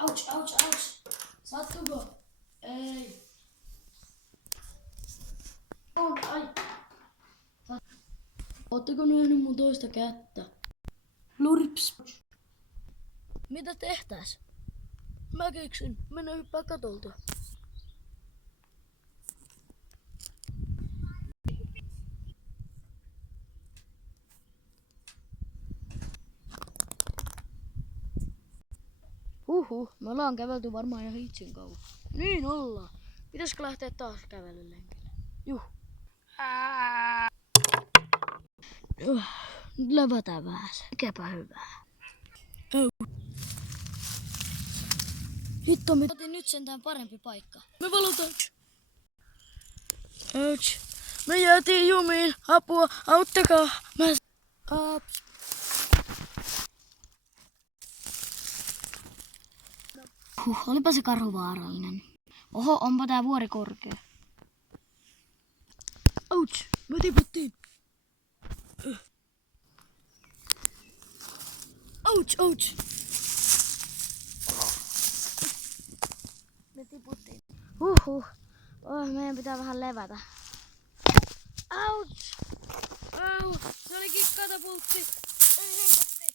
Ouch, ouch, ouch. Sattuko? Ei. On, ai. Ootteko nähnyt mun toista kättä? Lurps. Mitä tehtäis? Mä keksin. Mennä hyppää katolta. Me ollaan kävelty varmaan ihan hitsin kauan. Niin ollaan. Pitäisikö lähteä taas kävelylenkille? Juh. Nyt levätään vähän. Mikäpä hyvää. Hitto, me otin nyt sentään parempi paikka. Me valutaan. Ouch. Me jäätiin jumiin. Apua, auttakaa. Olipa se karhu vaarallinen. Oho, onpa tää vuori korkea. Ouch, me tiputtiin. Ouch, ouch. Me tiputtiin. Meidän pitää vähän levätä. Ouch. Se olikin katapultti. Ei hemmetti.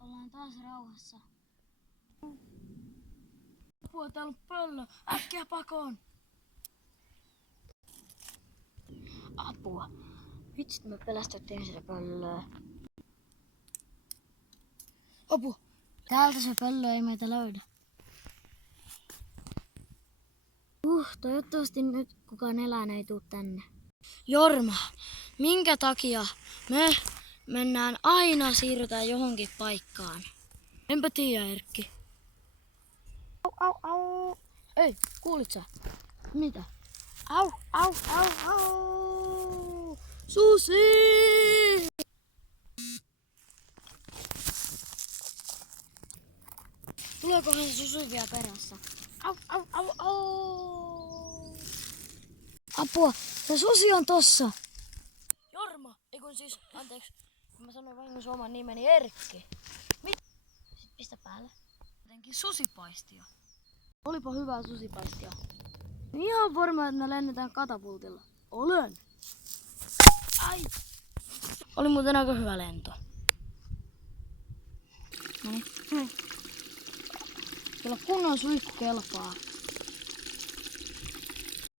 Ollaan taas rauhassa. Apua, täällä on pöllö. Äkkiä pakoon. Apua. Vitsit, me pelästyttiin sitä pöllöä. Apua. Täältä se pöllö ei meitä löydä. Toivottavasti nyt kukaan eläin ei tuu tänne. Jorma, minkä takia me mennään aina siirrytään johonkin paikkaan? Enpä tiedä, Erkki. Au. Ei, kuulit sä? Mitä? Au. Susi! Tuleekohan se susi vielä perässä? Au. Apua, se susi on tossa. Jorma, anteeksi, mä sanoin vahingossa oman nimeni Erkki. Sitten pistä päälle. Jotenkin susipaistia. Olipa hyvää susipaistia. Ihan varma, että me lennetään katapultilla. Olen. Ai! Oli muuten aika hyvä lento. Noniin. Kyllä kunnon suihku kelpaa.